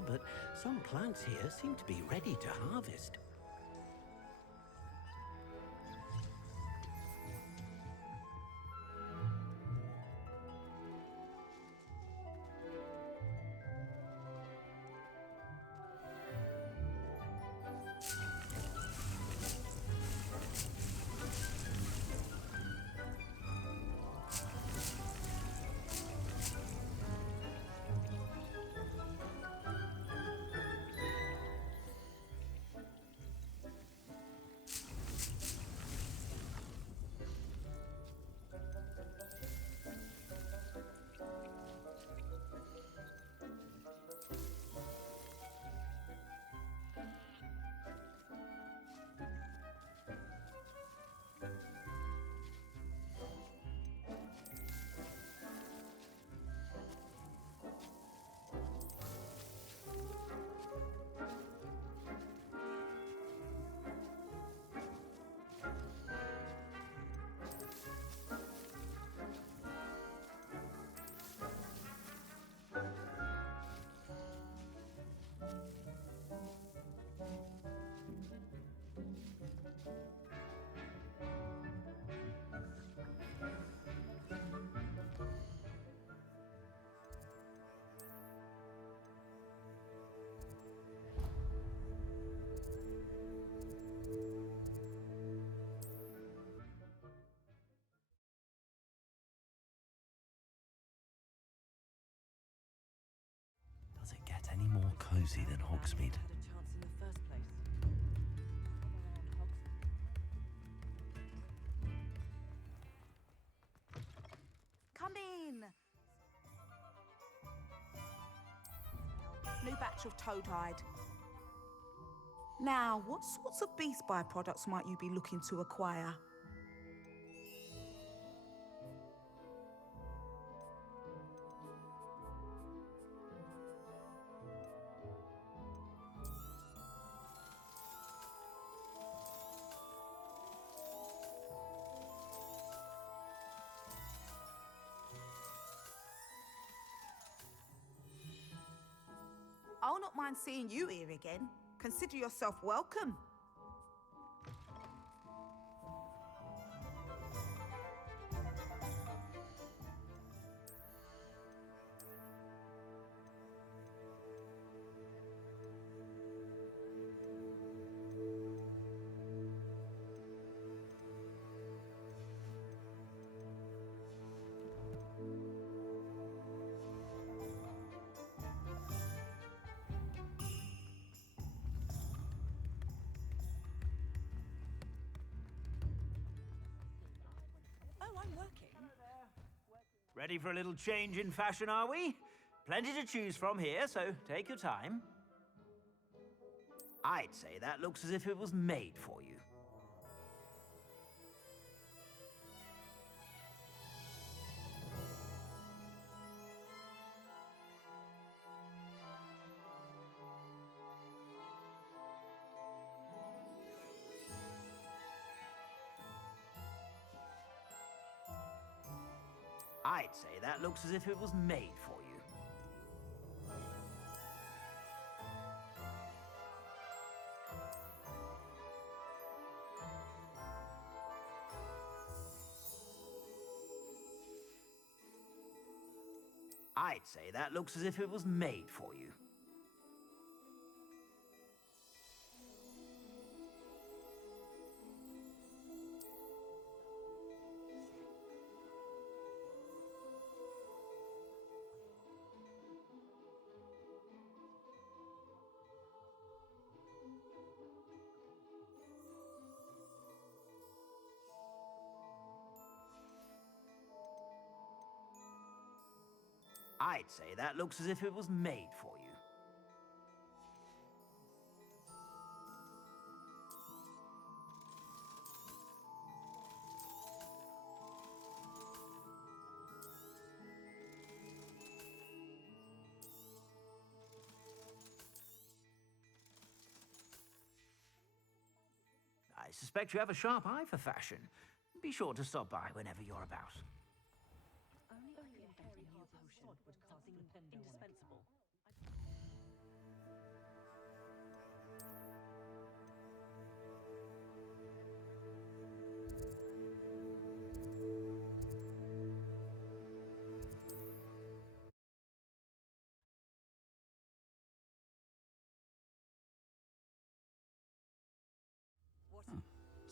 here, but some plants here seem to be ready to harvest. Does it get any more cozy than Hogsmeade? Had a chance in the first place. Come in! New batch of toad-hide. Now, what sorts of beast byproducts might you be looking to acquire? I'll not mind seeing you here again. Consider yourself welcome. Ready for a little change in fashion, are we? Plenty to choose from here, so take your time. I'd say that looks as if it was made for you. I'd say that looks as if it was made for you. I'd say that looks as if it was made for you. I'd say that looks as if it was made for you. I suspect you have a sharp eye for fashion. Be sure to stop by whenever you're about. Only a new potion would cast indispensable.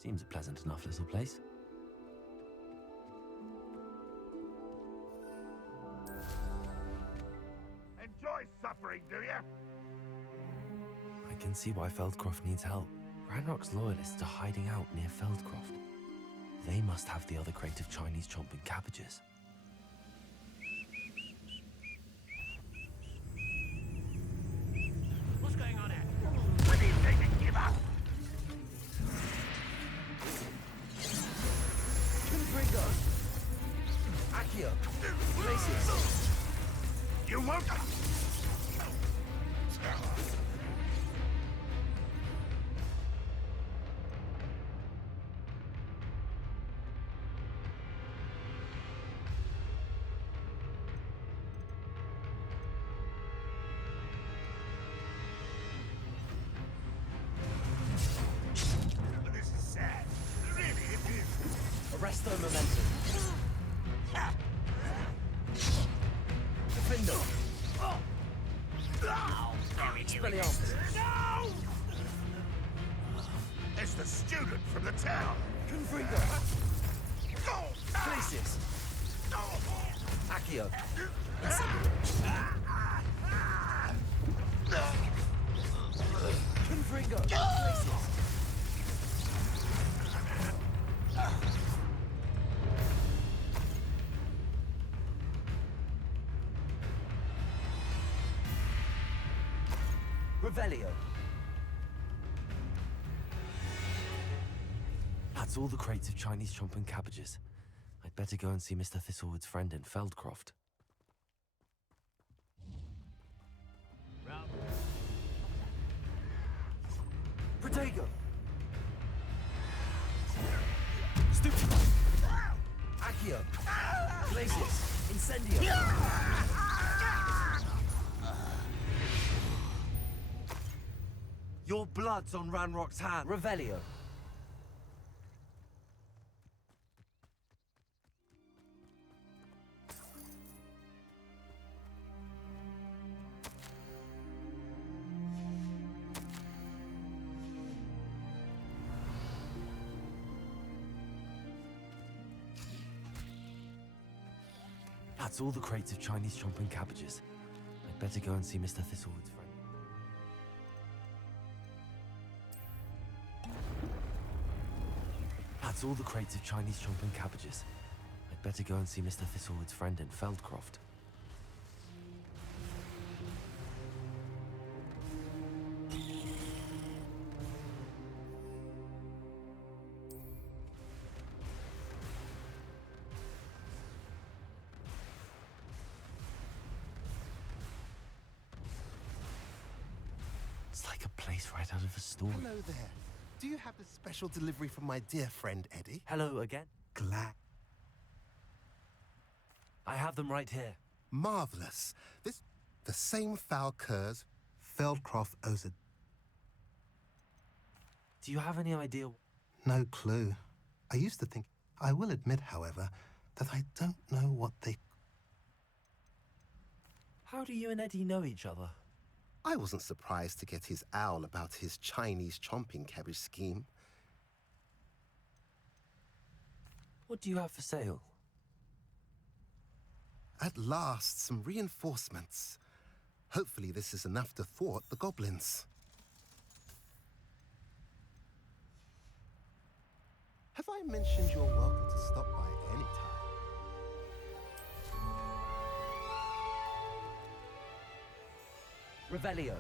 Seems a pleasant enough little place. Enjoy suffering, do you? I can see why Feldcroft needs help. Ranrock's loyalists are hiding out near Feldcroft. They must have the other crate of Chinese chomping cabbages. What's going on here? When do you think to give up? Confringo! Accio! Glacius! You won't. This is sad. Really, it is. Arresto momentum. Defendo! Expelliarmus! No! It's the student from the town. Confringo! Go! Glacius! Accio! Confringo! Glacius! Revelio. That's all the crates of Chinese chomping cabbages. I'd better go and see Mr. Thistlewood's friend in Feldcroft. Round. Protego! Stupid! Accio! Glacius! Incendio! Your blood's on Ranrock's hand. Revelio. That's all the crates of Chinese chomping cabbages. I'd better go and see Mr. Thistlewood's friend. That's all the crates of Chinese chomping cabbages. I'd better go and see Mr. Thistlewood's friend in Feldcroft. It's like a place right out of a story. Hello there. Do you have a special delivery from my dear friend Eddie? Hello again. Glad. I have them right here. Marvelous. The same foul curs Feldcroft owes a... Do you have any idea? No clue. I used to think... I will admit, however, that I don't know what they... How do you and Eddie know each other? I wasn't surprised to get his owl about his Chinese chomping cabbage scheme. What do you have for sale? At last, some reinforcements. Hopefully this is enough to thwart the goblins. Have I mentioned you're welcome to stop by any time? Revelio.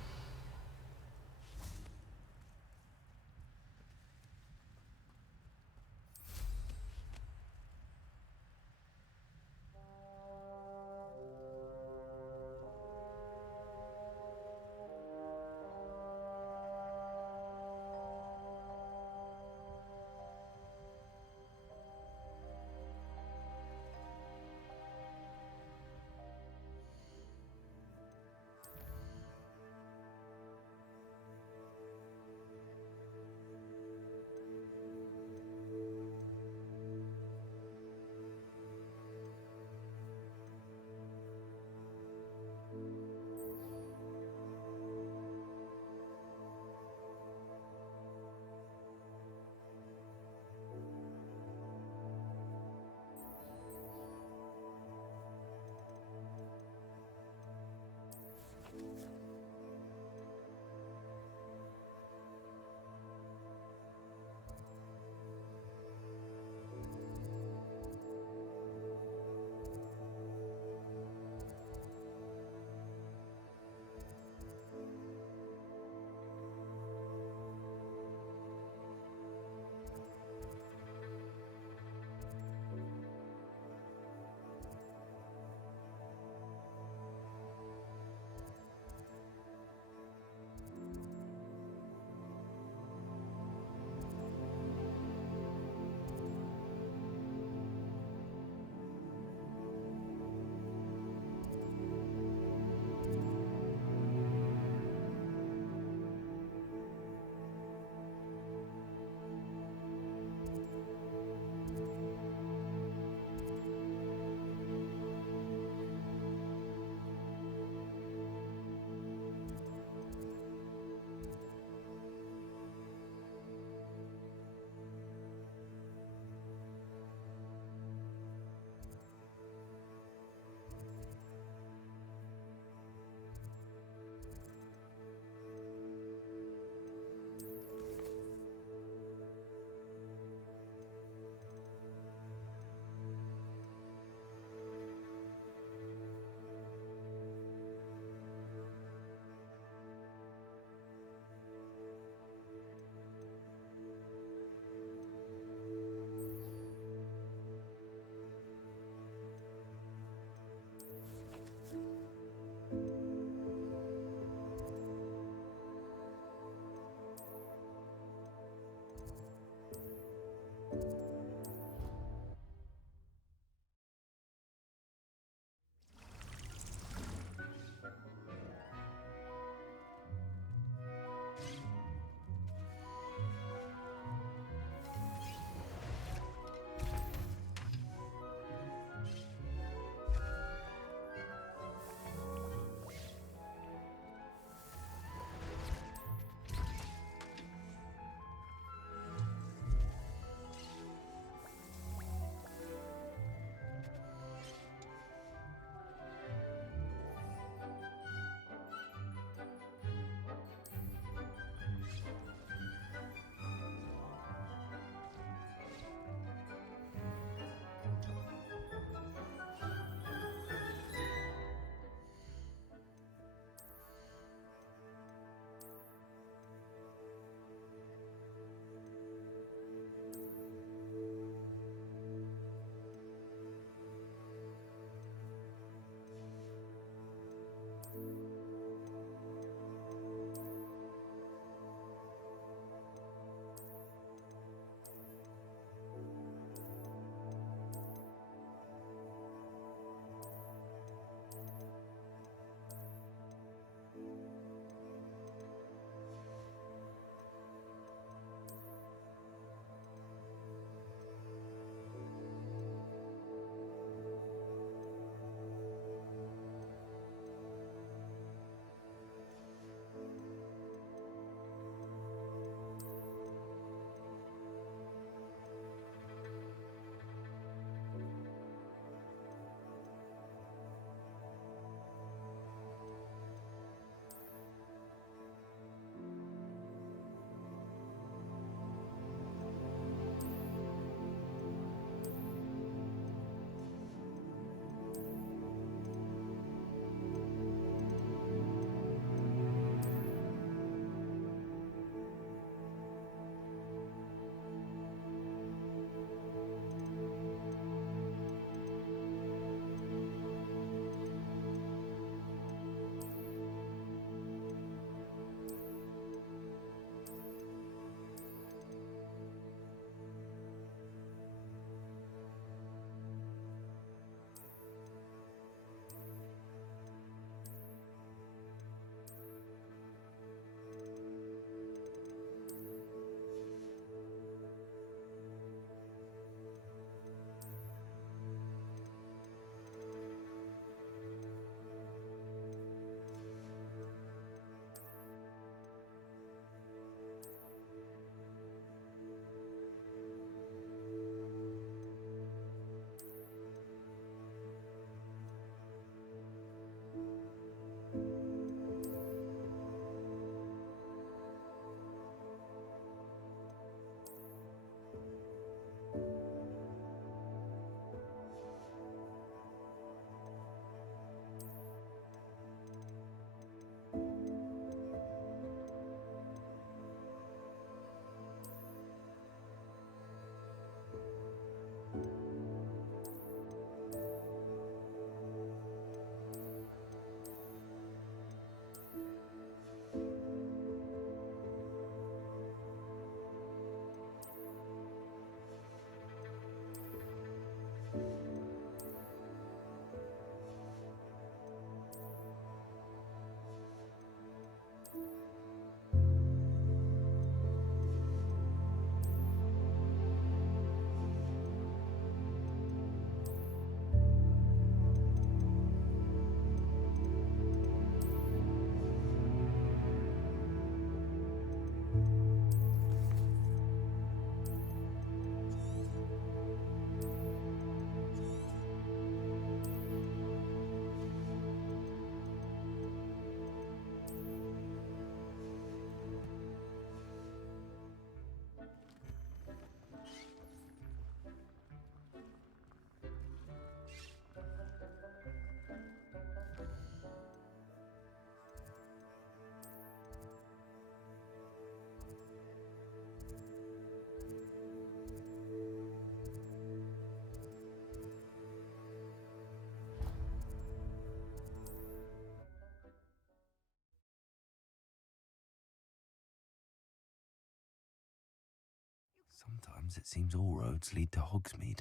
Sometimes it seems all roads lead to Hogsmeade.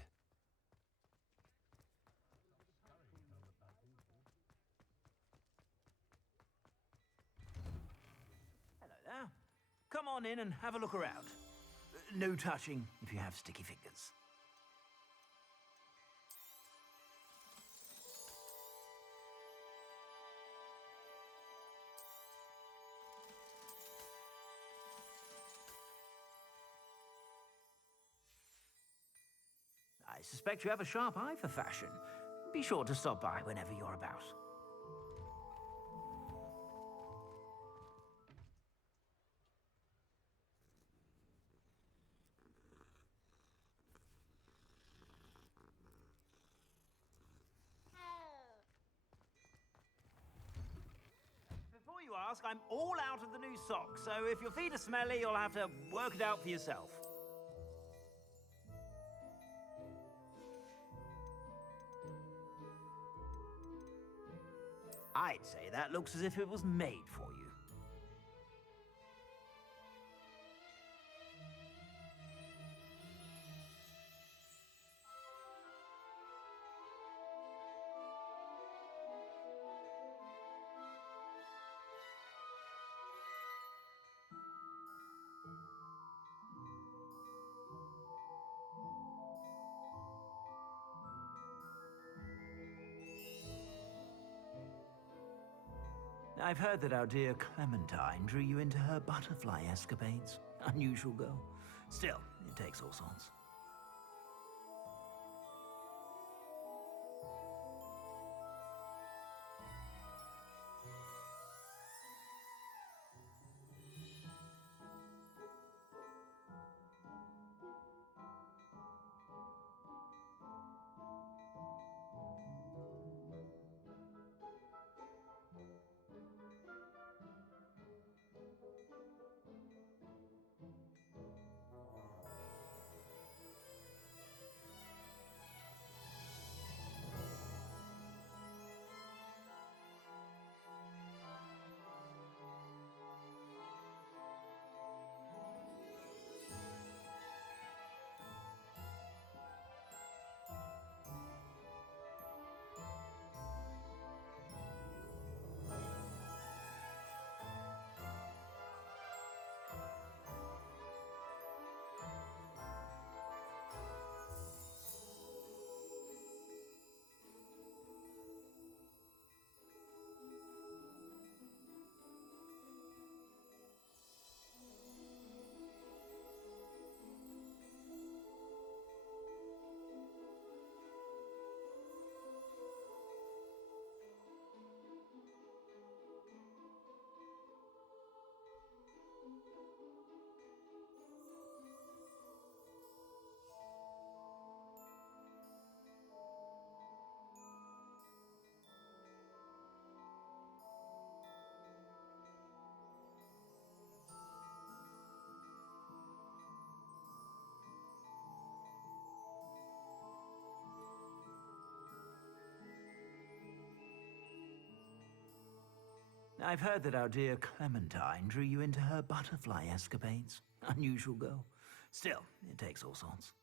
Hello there. Come on in and have a look around. No touching if you have sticky fingers. I suspect you have a sharp eye for fashion. Be sure to stop by whenever you're about. Before you ask, I'm all out of the new socks, so if your feet are smelly, you'll have to work it out for yourself. I'd say that looks as if it was made for you. I've heard that our dear Clementine drew you into her butterfly escapades. Unusual girl. Still, it takes all sorts. I've heard that our dear Clementine drew you into her butterfly escapades. Unusual girl. Still, it takes all sorts.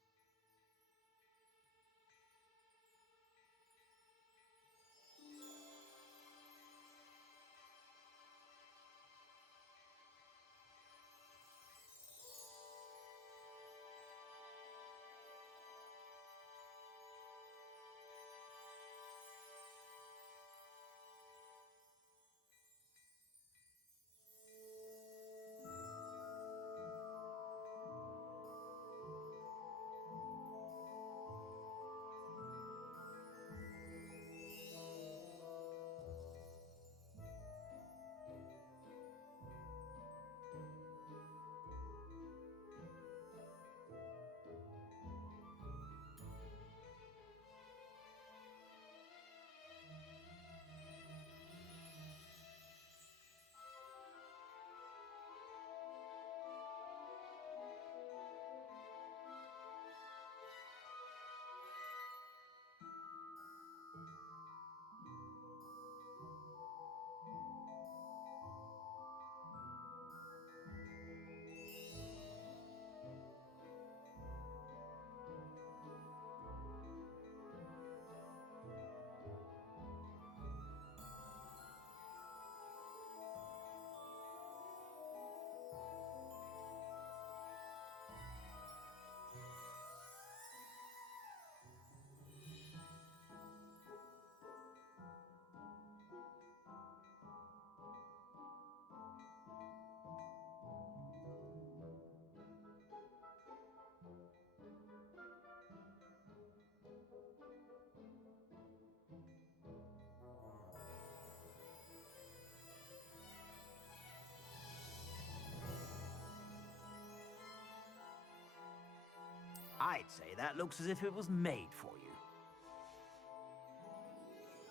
I'd say that looks as if it was made for you.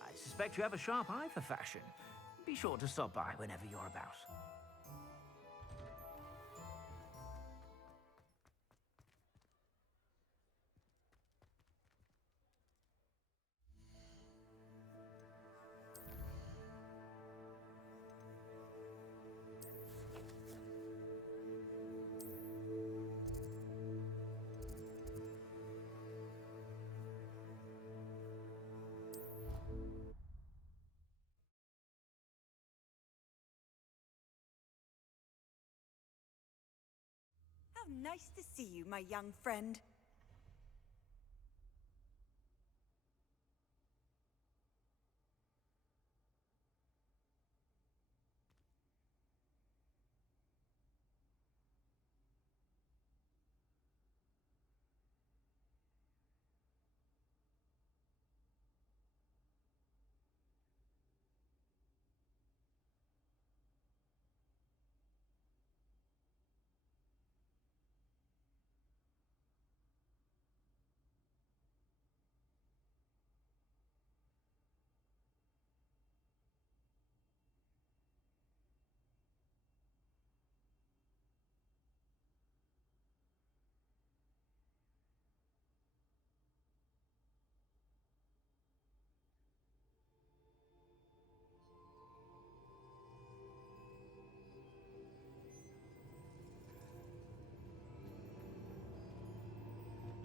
I suspect you have a sharp eye for fashion. Be sure to stop by whenever you're about. How nice to see you, my young friend.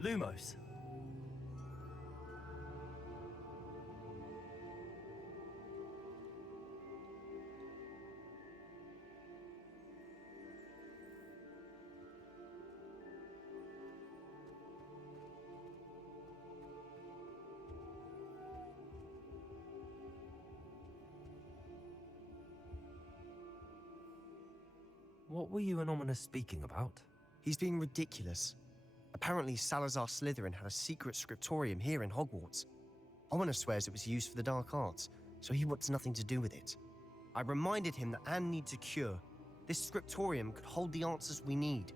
Lumos! What were you and Ominous speaking about? He's being ridiculous. Apparently, Salazar Slytherin had a secret scriptorium here in Hogwarts. Ominous swears it was used for the dark arts, so he wants nothing to do with it. I reminded him that Anne needs a cure. This scriptorium could hold the answers we need.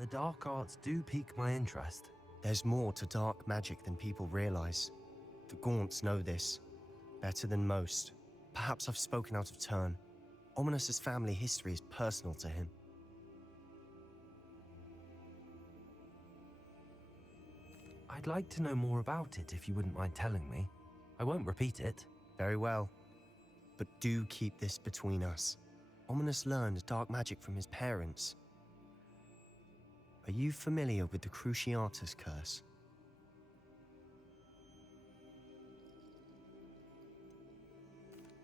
The dark arts do pique my interest. There's more to dark magic than people realize. The Gaunts know this, better than most. Perhaps I've spoken out of turn. Ominous's family history is personal to him. I'd like to know more about it if you wouldn't mind telling me. I won't repeat it. Very well. But do keep this between us. Ominous learned dark magic from his parents. Are you familiar with the Cruciatus curse?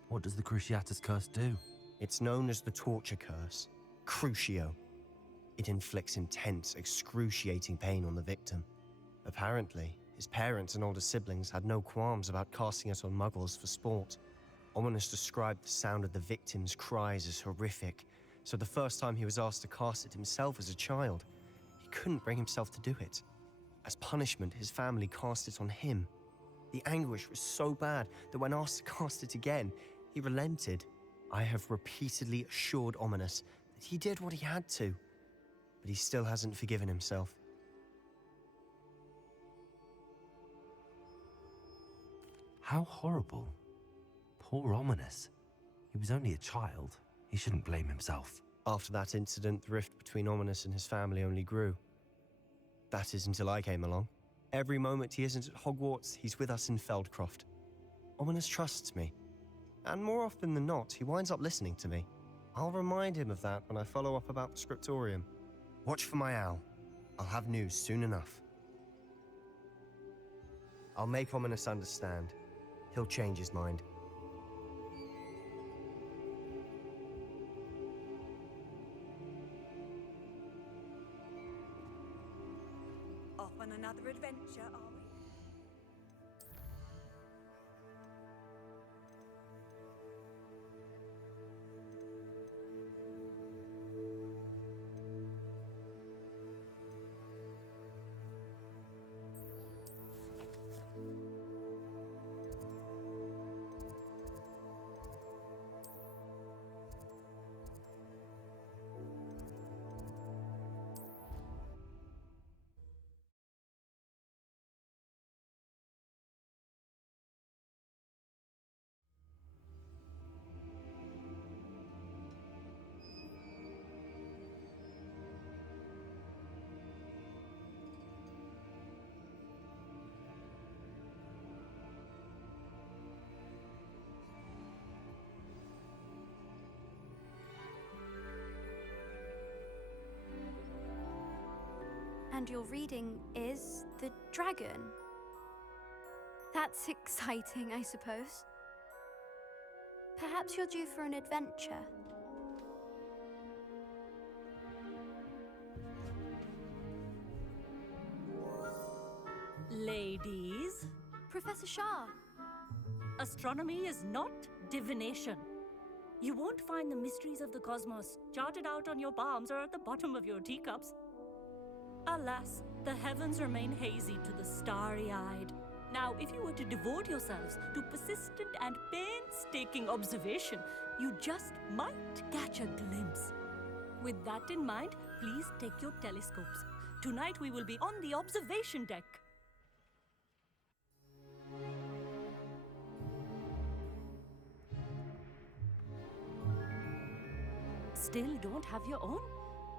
What does the Cruciatus curse do? It's known as the torture curse, Crucio. It inflicts intense, excruciating pain on the victim. Apparently, his parents and older siblings had no qualms about casting it on muggles for sport. Ominous described the sound of the victim's cries as horrific, so the first time he was asked to cast it himself as a child, he couldn't bring himself to do it. As punishment, his family cast it on him. The anguish was so bad that when asked to cast it again, he relented. I have repeatedly assured Ominous that he did what he had to, but he still hasn't forgiven himself. How horrible. Poor Ominous. He was only a child. He shouldn't blame himself. After that incident, the rift between Ominous and his family only grew. That is until I came along. Every moment he isn't at Hogwarts, he's with us in Feldcroft. Ominous trusts me. And more often than not, he winds up listening to me. I'll remind him of that when I follow up about the scriptorium. Watch for my owl. I'll have news soon enough. I'll make Ominous understand. He'll change his mind. Off on another adventure, are we? understand your reading is the dragon. That's exciting, I suppose. Perhaps you're due for an adventure. Ladies, Professor Shah. astronomy is not divination. You won't find the mysteries of the cosmos charted out on your palms or at the bottom of your teacups. Alas, the heavens remain hazy to the starry-eyed. Now, if you were to devote yourselves to persistent and painstaking observation, you just might catch a glimpse. With that in mind, please take your telescopes. Tonight we will be on the observation deck. Still don't have your own?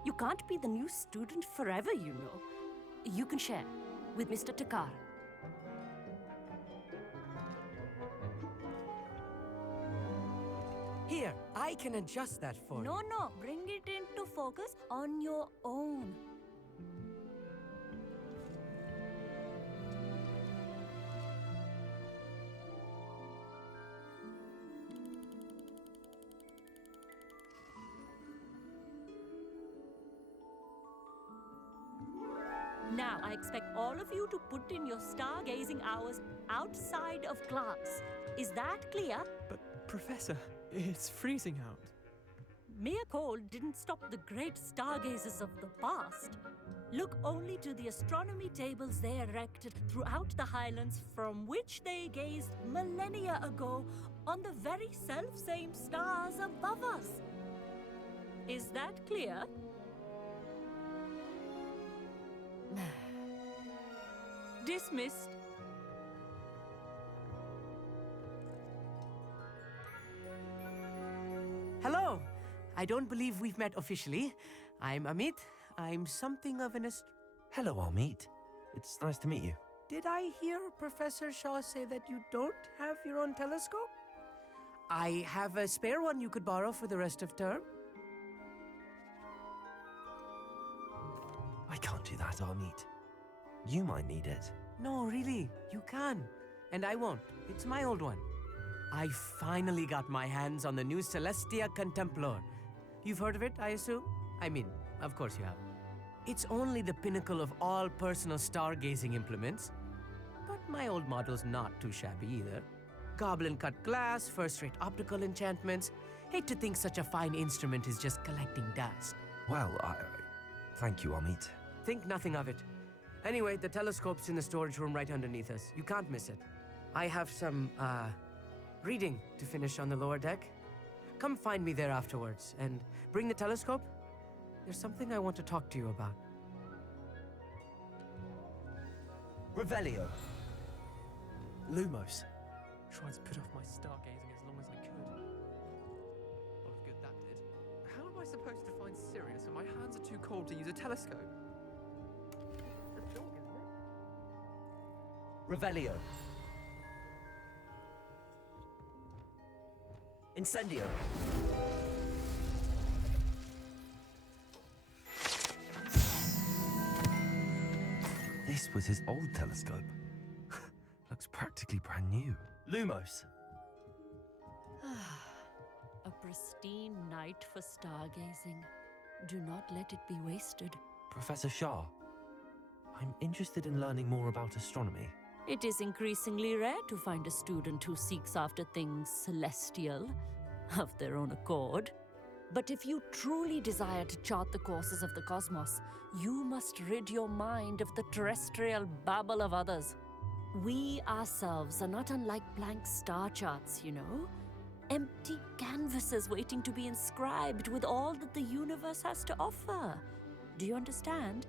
You can't be the new student forever, you know. You can share with Mr. Takar. Here, I can adjust that for you. No, bring it into focus on your own. Now, I expect all of you to put in your stargazing hours outside of class. Is that clear? But, Professor, it's freezing out. Mere cold didn't stop the great stargazers of the past. Look only to the astronomy tables they erected throughout the highlands from which they gazed millennia ago on the very self-same stars above us. Is that clear? Dismissed. Hello! I don't believe we've met officially. I'm Amit. I'm something of an Hello, Amit. It's nice to meet you. Did I hear Professor Shaw say that you don't have your own telescope? I have a spare one you could borrow for the rest of term. I can't do that, Amit. You might need it. No, really, you can. And I won't. It's my old one. I finally got my hands on the new Celestia Contemplor. You've heard of it, I assume? I mean, of course you have. It's only the pinnacle of all personal stargazing implements. But my old model's not too shabby either. Goblin-cut glass, first-rate optical enchantments. Hate to think such a fine instrument is just collecting dust. Well, thank you, Amit. Think nothing of it. Anyway, the telescope's in the storage room right underneath us. You can't miss it. I have some, reading to finish on the lower deck. Come find me there afterwards, and bring the telescope. There's something I want to talk to you about. Revelio. Lumos. Tried to put off my stargazing as long as I could. Lot of good that did. How am I supposed to find Sirius when my hands are too cold to use a telescope? Revelio. Incendio. This was his old telescope. Looks practically brand new. Lumos. A pristine night for stargazing. Do not let it be wasted. Professor Shah, I'm interested in learning more about astronomy. It is increasingly rare to find a student who seeks after things celestial, of their own accord. But if you truly desire to chart the courses of the cosmos, you must rid your mind of the terrestrial babble of others. We ourselves are not unlike blank star charts, you know? Empty canvases waiting to be inscribed with all that the universe has to offer. Do you understand?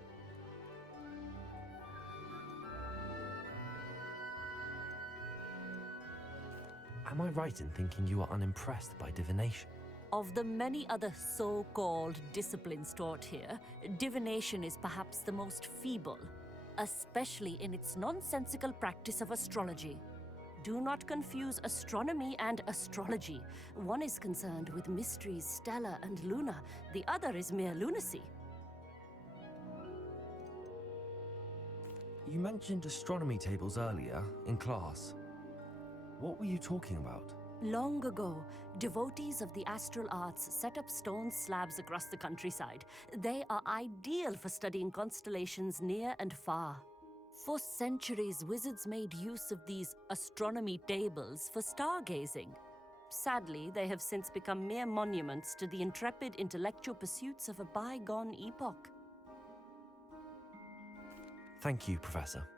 Am I right in thinking you are unimpressed by divination? Of the many other so-called disciplines taught here, divination is perhaps the most feeble, especially in its nonsensical practice of astrology. Do not confuse astronomy and astrology. One is concerned with mysteries stellar and lunar, the other is mere lunacy. You mentioned astronomy tables earlier, in class. What were you talking about? Long ago, devotees of the astral arts set up stone slabs across the countryside. They are ideal for studying constellations near and far. For centuries, wizards made use of these astronomy tables for stargazing. Sadly, they have since become mere monuments to the intrepid intellectual pursuits of a bygone epoch. Thank you, Professor.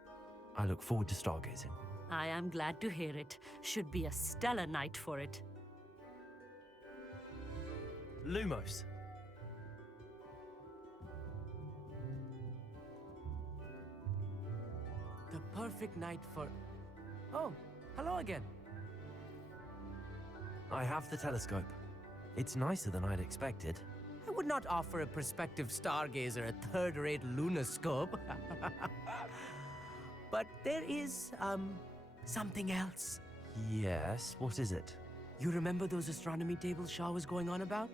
I look forward to stargazing. I am glad to hear it. Should be a stellar night for it. Lumos! The perfect night for... Oh, hello again. I have the telescope. It's nicer than I'd expected. I would not offer a prospective stargazer a third-rate lunoscope. But there is, something else. Yes, what is it? You remember those astronomy tables Shaw was going on about?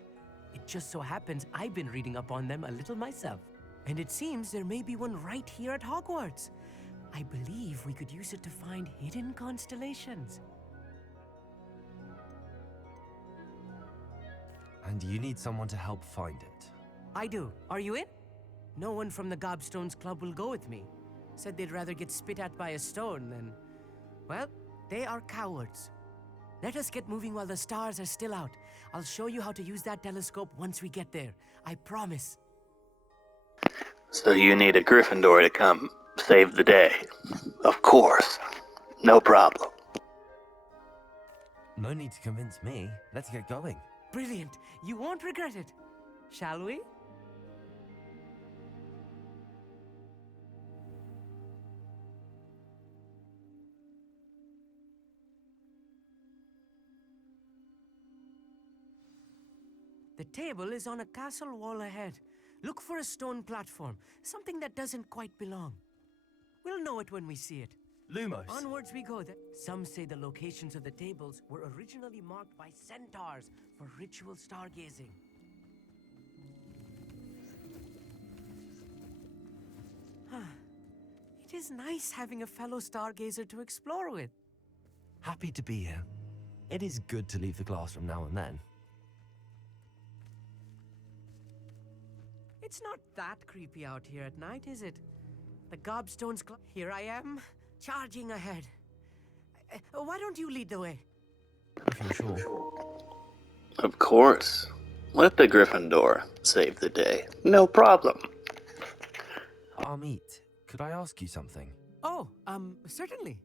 It just so happens I've been reading up on them a little myself. And it seems there may be one right here at Hogwarts. I believe we could use it to find hidden constellations. And you need someone to help find it. I do. Are you in? No one from the Gobstones Club will go with me. Said they'd rather get spit at by a stone than... Well, they are cowards. Let us get moving while the stars are still out. I'll show you how to use that telescope once we get there. I promise. So you need a Gryffindor to come save the day. Of course. No problem. No need to convince me. Let's get going. Brilliant. You won't regret it. Shall we? The table is on a castle wall ahead. Look for a stone platform, something that doesn't quite belong. We'll know it when we see it. Lumos. Onwards we go. Some say the locations of the tables were originally marked by centaurs for ritual stargazing. It is nice having a fellow stargazer to explore with. Happy to be here. It is good to leave the classroom now and then. It's not that creepy out here at night, is it? The Gobstones Club. Here I am, charging ahead. Why don't you lead the way? If you're sure. Of course. Let the Gryffindor save the day. No problem. Amit, could I ask you something? Oh, certainly.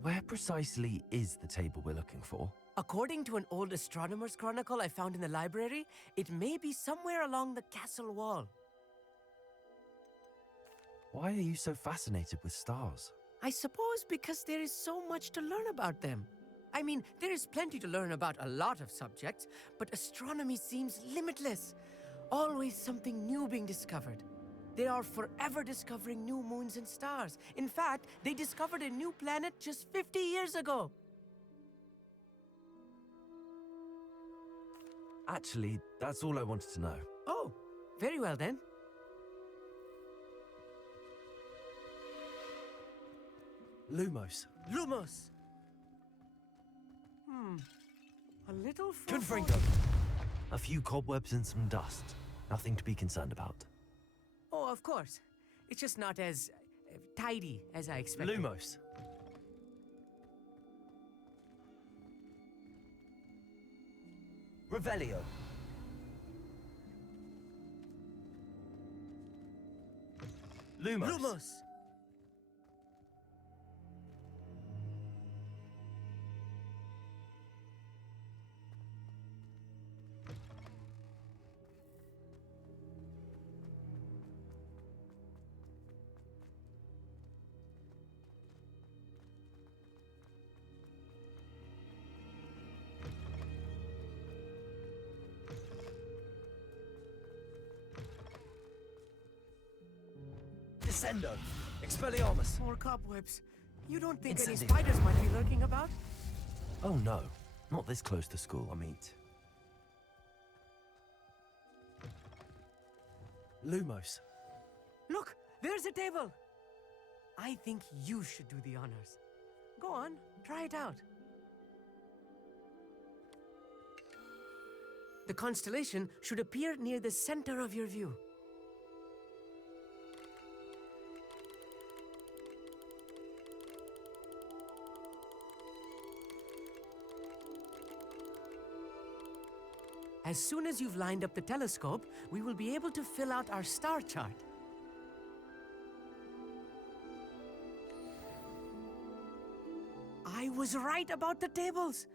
Where precisely is the table we're looking for? According to an old astronomer's chronicle I found in the library, it may be somewhere along the castle wall. Why are you so fascinated with stars? I suppose because there is so much to learn about them. I mean, there is plenty to learn about a lot of subjects, but astronomy seems limitless. Always something new being discovered. They are forever discovering new moons and stars. In fact, they discovered a new planet just 50 years ago. Actually, that's all I wanted to know. Oh, very well then. Lumos. Lumos! A little... Confringo. A few cobwebs and some dust. Nothing to be concerned about. Oh, of course. It's just not as tidy as I expected. Lumos. Revelio. Lumos. Lumos! Descendo. Expelliarmus. More cobwebs. You don't think any Incendio. spiders might be lurking about? Oh no. Not this close to school, Amit. Lumos. Look! There's a table! I think you should do the honors. Go on, try it out. The constellation should appear near the center of your view. As soon as you've lined up the telescope, we will be able to fill out our star chart. I was right about the tables.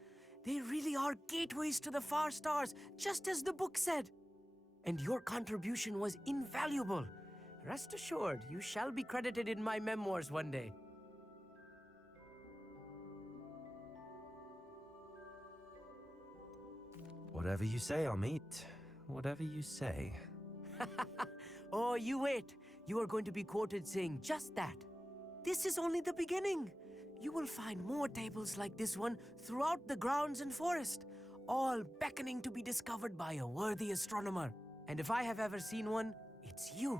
They really are gateways to the far stars, just as the book said. And your contribution was invaluable. Rest assured, you shall be credited in my memoirs one day. Whatever you say, Amit. Whatever you say. Oh, you wait. You are going to be quoted saying just that. This is only the beginning. You will find more tables like this one throughout the grounds and forest, all beckoning to be discovered by a worthy astronomer. And if I have ever seen one, it's you.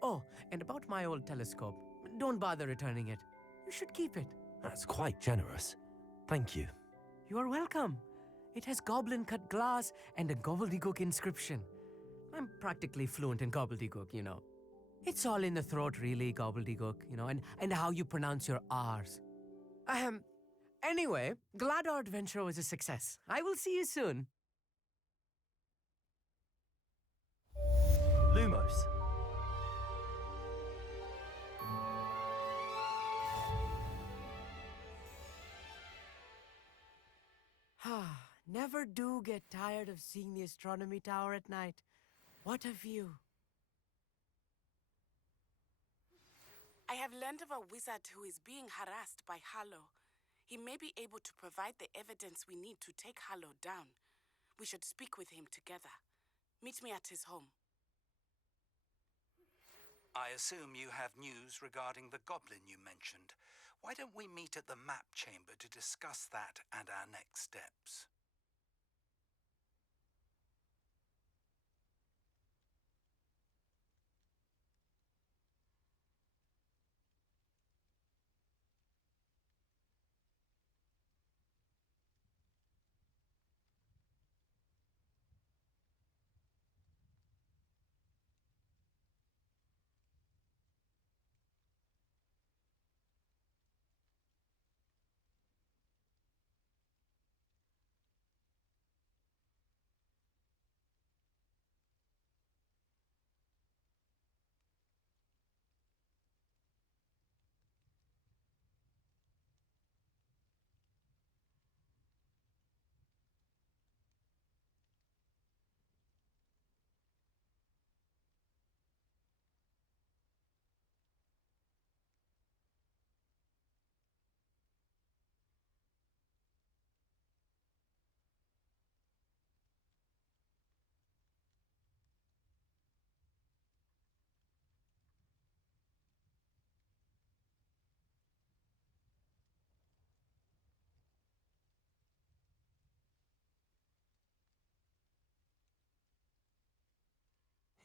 Oh, and about my old telescope, don't bother returning it. You should keep it. That's quite generous. Thank you. You are welcome. It has goblin-cut glass and a gobbledygook inscription. I'm practically fluent in gobbledygook, you know. It's all in the throat, really, gobbledygook, you know, and how you pronounce your R's. Anyway, glad our adventure was a success. I will see you soon. Lumos. Never do get tired of seeing the astronomy tower at night. What a view. I have learned of a wizard who is being harassed by Harlow. He may be able to provide the evidence we need to take Harlow down. We should speak with him together. Meet me at his home. I assume you have news regarding the goblin you mentioned. Why don't we meet at the map chamber to discuss that and our next steps?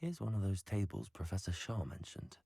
Here's one of those tables Professor Shah mentioned.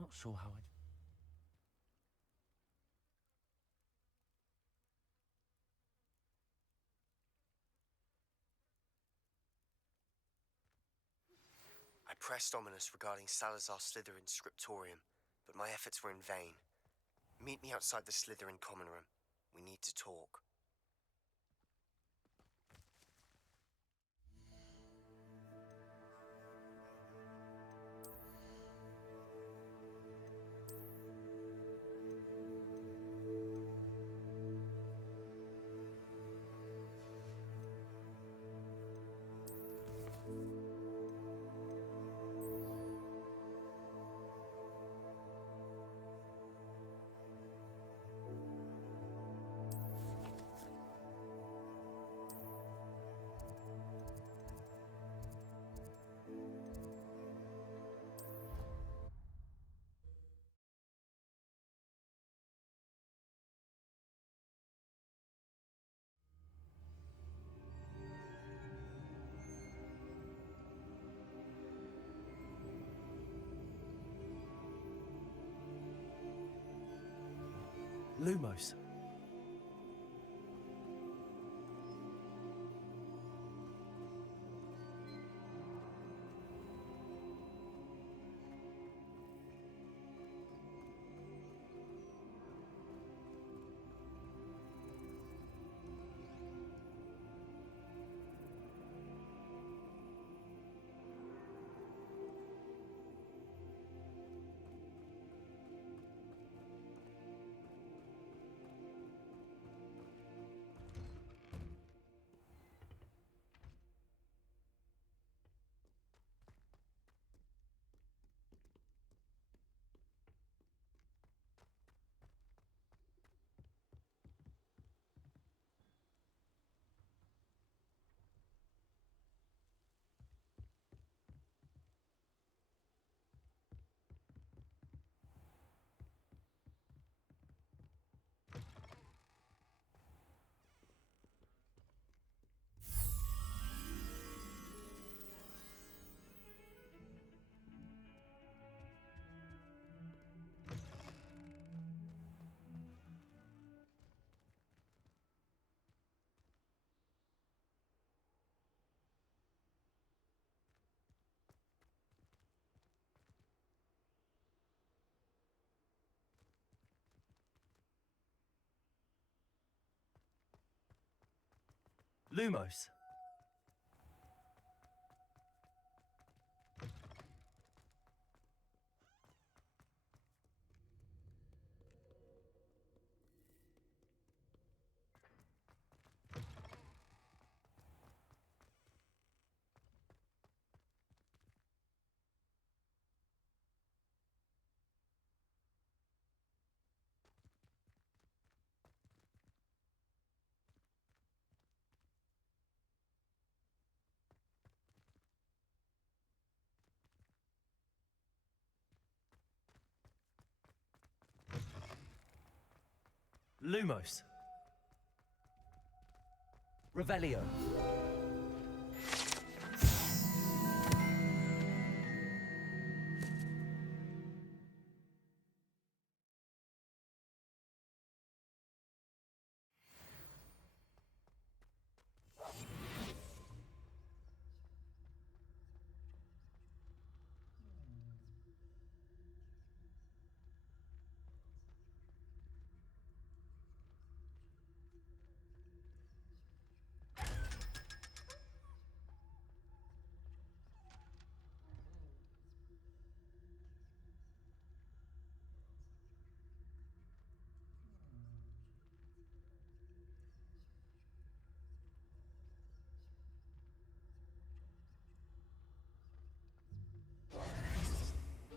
Not sure how I'd... I pressed Ominous regarding Salazar Slytherin's scriptorium, but my efforts were in vain. Meet me outside the Slytherin common room. We need to talk. Lumos. Lumos. Lumos. Revelio.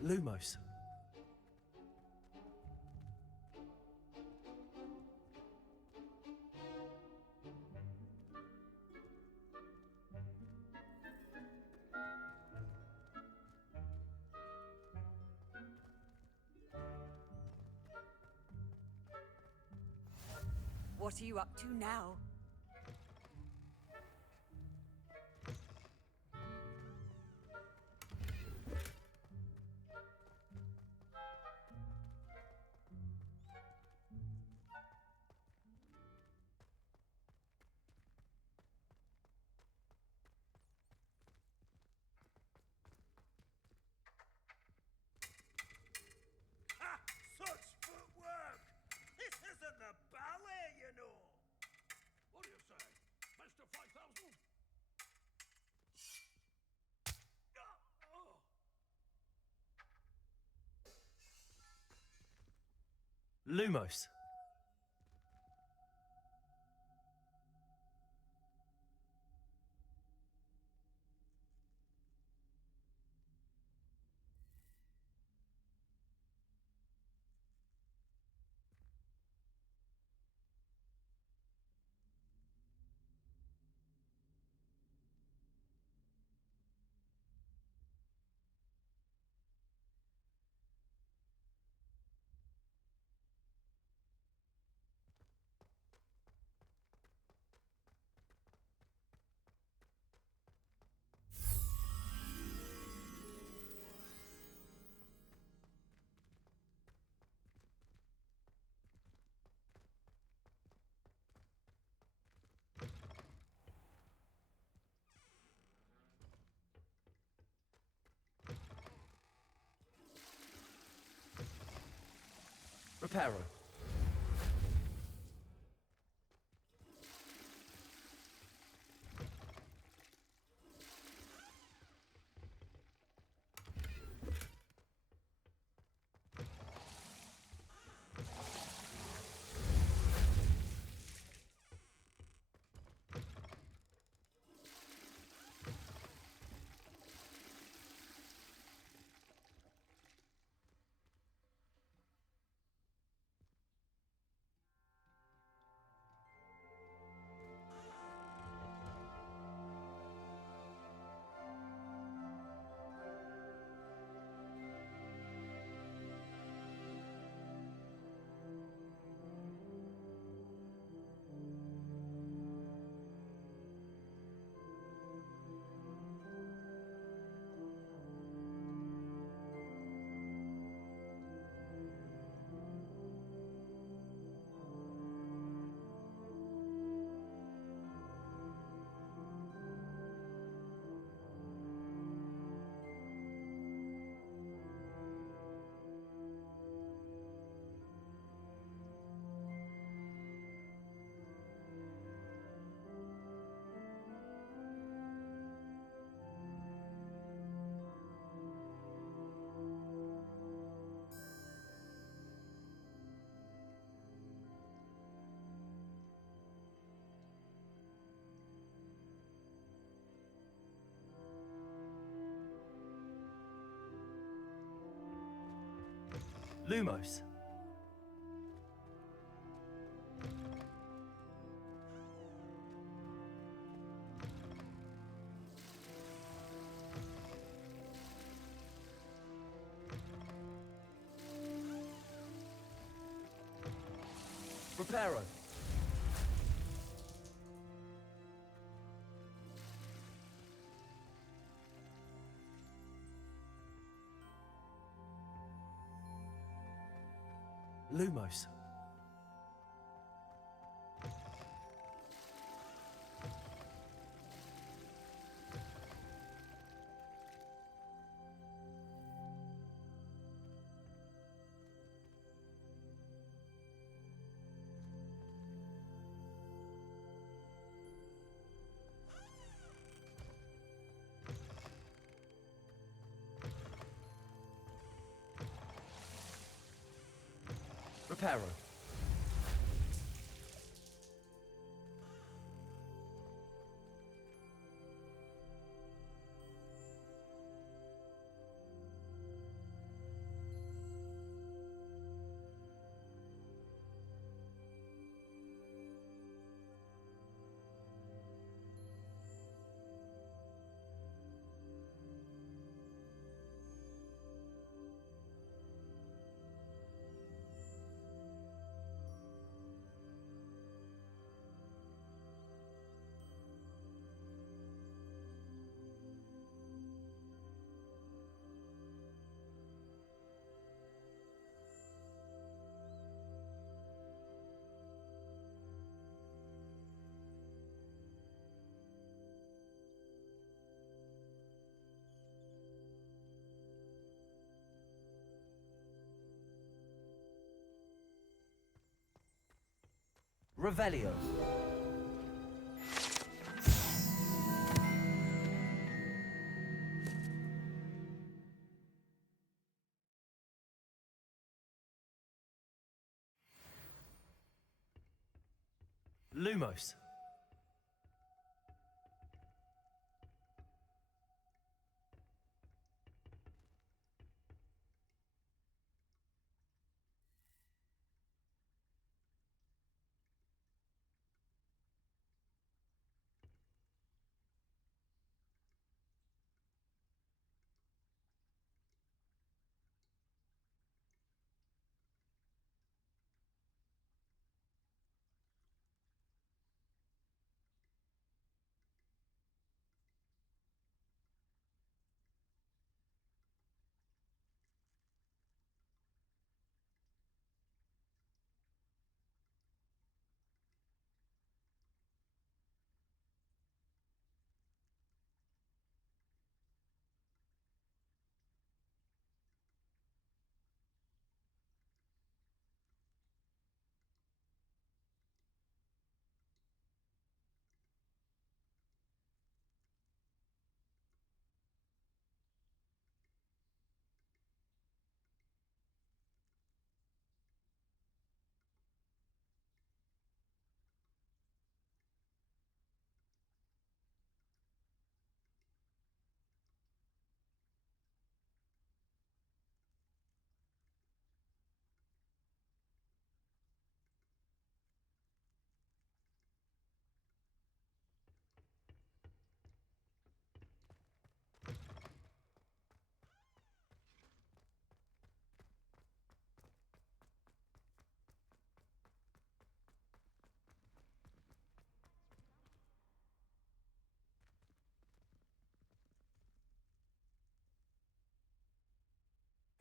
Lumos. What are you up to now? Lumos. Reparo. Lumos. Reparo. Lumos. Reparo. Revelio. Lumos.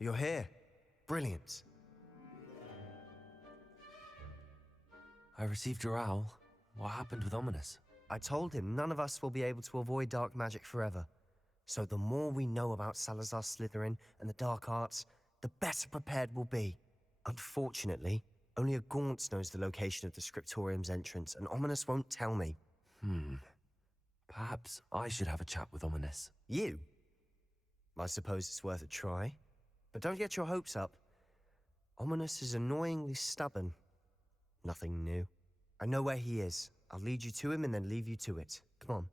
You're here. Brilliant. I received your owl. What happened with Ominous? I told him none of us will be able to avoid dark magic forever. So the more we know about Salazar Slytherin and the dark arts, the better prepared we'll be. Unfortunately, only a Gaunt knows the location of the Scriptorium's entrance, and Ominous won't tell me. Perhaps I should have a chat with Ominous. You? I suppose it's worth a try. But don't get your hopes up. Ominous is annoyingly stubborn. Nothing new. I know where he is. I'll lead you to him and then leave you to it. Come on.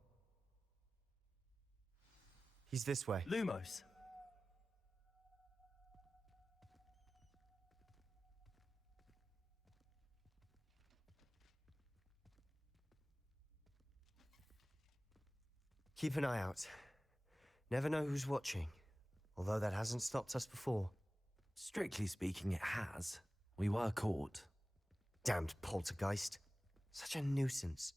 He's this way. Lumos. Keep an eye out. Never know who's watching. Although that hasn't stopped us before. Strictly speaking, it has. We were caught. Damned poltergeist. Such a nuisance.